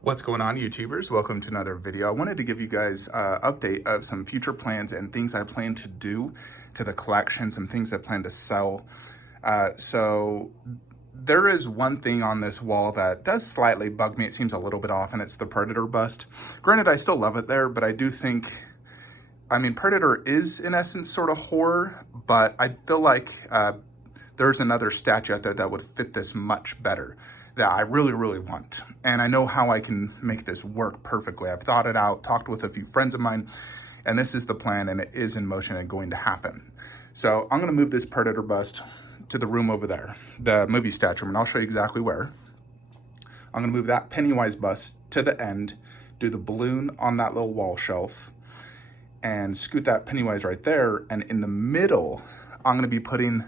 What's going on, YouTubers? Welcome to another video. I wanted to give you guys an update of some future plans and things I plan to do to the collection, some things I plan to sell. So there is one thing on this wall that does slightly bug me. It seems a little bit off, and it's the Predator bust. Granted, I still love it there, but I do think, Predator is in essence sort of horror, but I feel like there's another statue out there that would fit this much better, that I really, really want. And I know how I can make this work perfectly. I've thought it out, talked with a few friends of mine, and this is the plan, and it is in motion and going to happen. So I'm gonna move this Predator bust to the room over there, the movie statue room, and I'll show you exactly where. I'm gonna move that Pennywise bust to the end, do the balloon on that little wall shelf, and scoot that Pennywise right there. And in the middle, I'm gonna be putting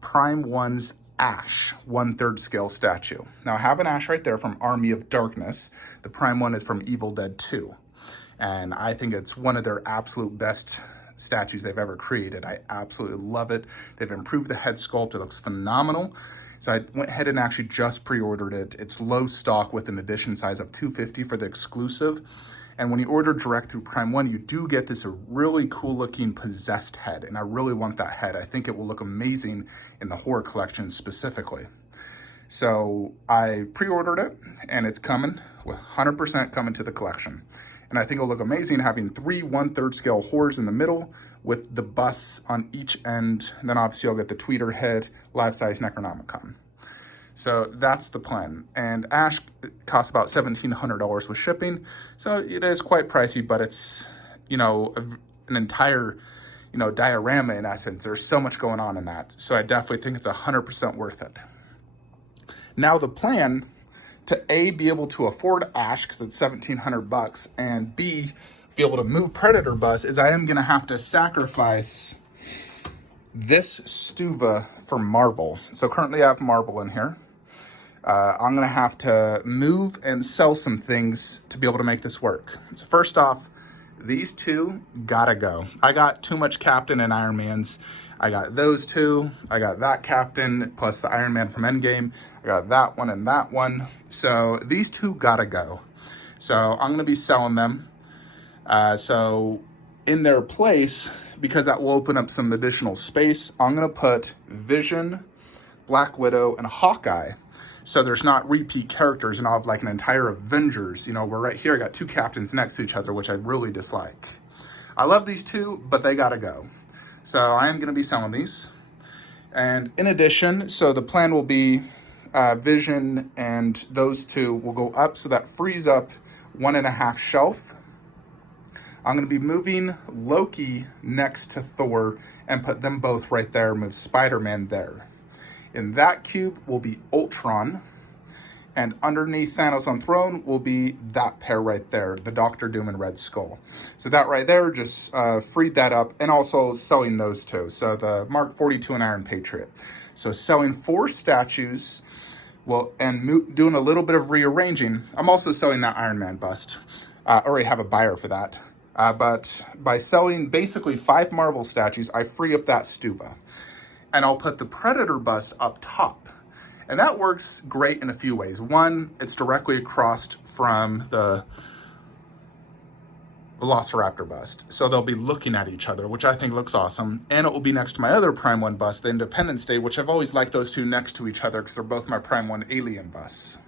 Prime 1's Ash 1/3 scale statue. Now I have an Ash right there from Army of Darkness. The Prime 1 is from Evil Dead 2. And I think it's one of their absolute best statues they've ever created. I absolutely love it. They've improved the head sculpt. It looks phenomenal. So I went ahead and actually just pre-ordered it. It's low stock with an edition size of 250 for the exclusive. And when you order direct through Prime 1, you do get this really cool looking possessed head. And I really want that head. I think it will look amazing in the horror collection specifically. So I pre-ordered it and it's coming, 100% coming to the collection. And I think it'll look amazing having 3 1/3 scale horrors in the middle with the busts on each end. And then obviously I'll get the tweeter head, life-size Necronomicon. So that's the plan. And Ash costs about $1,700 with shipping. So it is quite pricey, but it's, an entire, diorama in essence. There's so much going on in that. So I definitely think it's 100% worth it. Now the plan to A, be able to afford Ash because it's $1,700, and B, be able to move Predator bust, is I am gonna have to sacrifice this Stuva for Marvel. So currently I have Marvel in here. I'm gonna have to move and sell some things to be able to make this work. So first off, these two gotta go. I got too much Captain and Iron Mans. I got those two. I got that Captain plus the Iron Man from Endgame. I got that one and that one. So these two gotta go. So I'm gonna be selling them. So in their place, because that will open up some additional space, I'm gonna put Vision, Black Widow, and Hawkeye. So there's not repeat characters, and I'll have like an entire Avengers, where right here I got two captains next to each other, which I really dislike. I love these two, but they gotta go. So I am gonna be selling these. And in addition, so the plan will be Vision and those two will go up, so that frees up 1.5 shelf. I'm gonna be moving Loki next to Thor and put them both right there, move Spider-Man there. In that cube will be Ultron, and underneath Thanos on throne will be that pair right there, the Doctor Doom and Red Skull. So that right there just freed that up, and also selling those two. So the Mark 42 and Iron Patriot. So selling 4 statues, and doing a little bit of rearranging. I'm also selling that Iron Man bust. I already have a buyer for that. But by selling basically 5 Marvel statues, I free up that Stuva. And I'll put the Predator bust up top. And that works great in a few ways. One, it's directly across from the Velociraptor bust. So they'll be looking at each other, which I think looks awesome. And it will be next to my other Prime 1 bust, the Independence Day, which I've always liked those two next to each other because they're both my Prime 1 alien busts.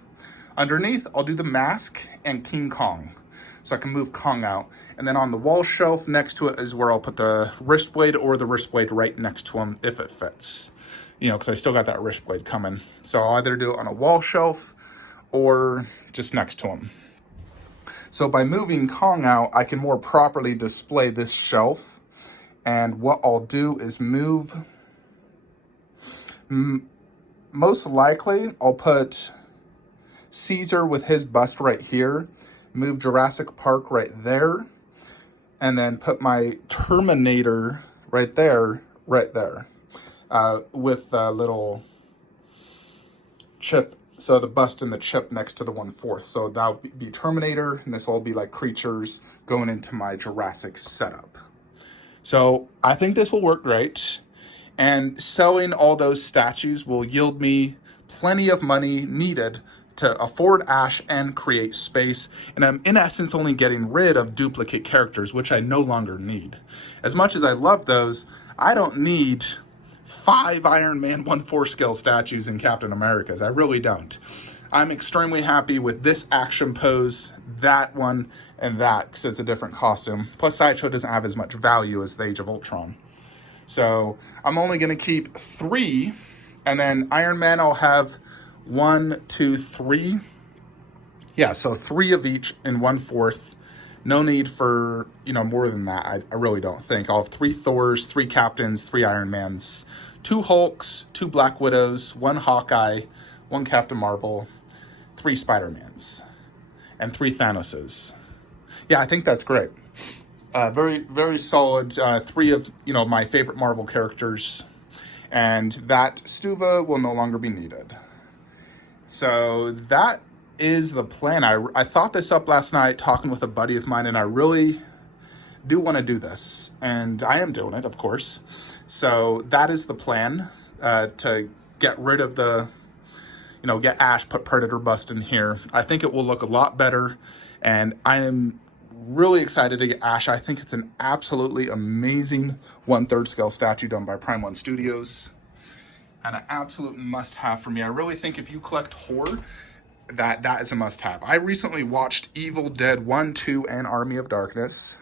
Underneath, I'll do the mask and King Kong, so I can move Kong out. And then on the wall shelf next to it is where I'll put the wrist blade, or the wrist blade right next to him if it fits. Because I still got that wrist blade coming. So I'll either do it on a wall shelf or just next to him. So by moving Kong out, I can more properly display this shelf. And what I'll do is move, most likely I'll put Caesar with his bust right here, move Jurassic Park right there, and then put my Terminator right there, with a little chip. So the bust and the chip next to the 1/4. So that'll be Terminator, and this will be like creatures going into my Jurassic setup. So I think this will work great. And selling all those statues will yield me plenty of money needed to afford Ash and create space, and I'm in essence only getting rid of duplicate characters, which I no longer need. As much as I love those, I don't need 5 Iron Man 1/4 scale statues in Captain America's. I really don't. I'm extremely happy with this action pose, that one, and that, because it's a different costume. Plus, Sideshow doesn't have as much value as the Age of Ultron. So I'm only going to keep 3, and then Iron Man I'll have 1, 2, 3. Yeah, so 3 of each in 1/4. No need for, more than that. I really don't think. I'll have 3 Thors, 3 Captains, 3 Iron Mans, 2 Hulks, 2 Black Widows, 1 Hawkeye, 1 Captain Marvel, 3 Spider-Mans, and 3 Thanoses. Yeah, I think that's great. Very, very solid. 3 of, my favorite Marvel characters. And that Stuva will no longer be needed. So that is the plan. I thought this up last night talking with a buddy of mine, and I really do want to do this. And I am doing it, of course. So that is the plan, to get rid of the, get Ash, put Predator Bust in here. I think it will look a lot better. And I am really excited to get Ash. I think it's an absolutely amazing 1/3 scale statue done by Prime 1 Studios. And an absolute must-have for me. I really think if you collect horror, that is a must-have. I recently watched Evil Dead 1, 2, and Army of Darkness.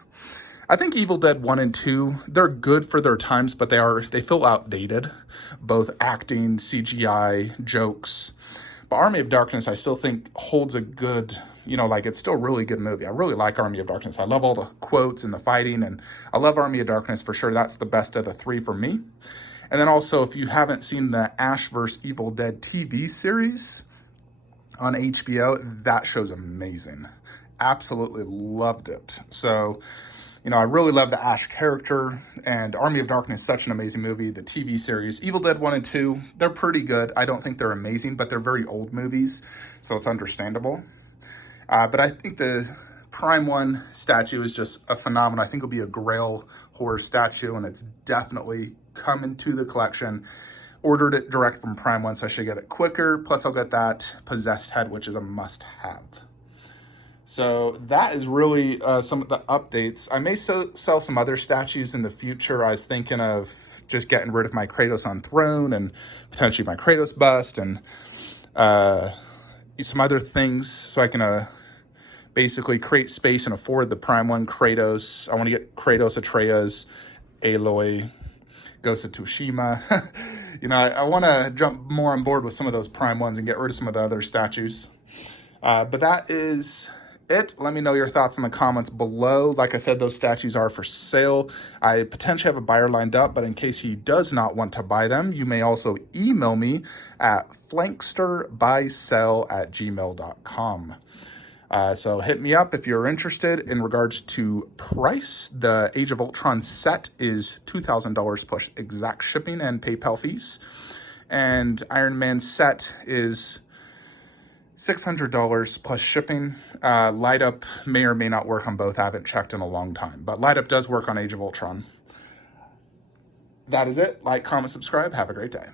I think Evil Dead 1 and 2, they're good for their times, but they feel outdated. Both acting, CGI, jokes. But Army of Darkness, I still think holds a good, it's still a really good movie. I really like Army of Darkness. I love all the quotes and the fighting, and I love Army of Darkness for sure. That's the best of the 3 for me. And then also, if you haven't seen the Ash vs. Evil Dead TV series on HBO, that show's amazing. Absolutely loved it. So, I really love the Ash character, and Army of Darkness is such an amazing movie. The TV series, Evil Dead 1 and 2, they're pretty good. I don't think they're amazing, but they're very old movies, so it's understandable. But I think the Prime 1 statue is just a phenomenon. I think it'll be a Grail horror statue, and it's definitely coming to the collection. Ordered it direct from Prime 1, so I should get it quicker. Plus, I'll get that Possessed head, which is a must-have. So that is really some of the updates. I may sell some other statues in the future. I was thinking of just getting rid of my Kratos on throne and potentially my Kratos bust and some other things so I can basically create space and afford the Prime 1 Kratos. I want to get Kratos, Atreus, Aloy, Ghost of Tsushima. I want to jump more on board with some of those Prime 1s and get rid of some of the other statues. But that is it. Let me know your thoughts in the comments below. Like I said, those statues are for sale. I potentially have a buyer lined up, but in case he does not want to buy them, you may also email me at flanksterbuysell@gmail.com. So hit me up if you're interested. In regards to price, the Age of Ultron set is $2,000 plus exact shipping and PayPal fees. And Iron Man set is $600 plus shipping. Light Up may or may not work on both. I haven't checked in a long time, but Light Up does work on Age of Ultron. That is it. Like, comment, subscribe. Have a great day.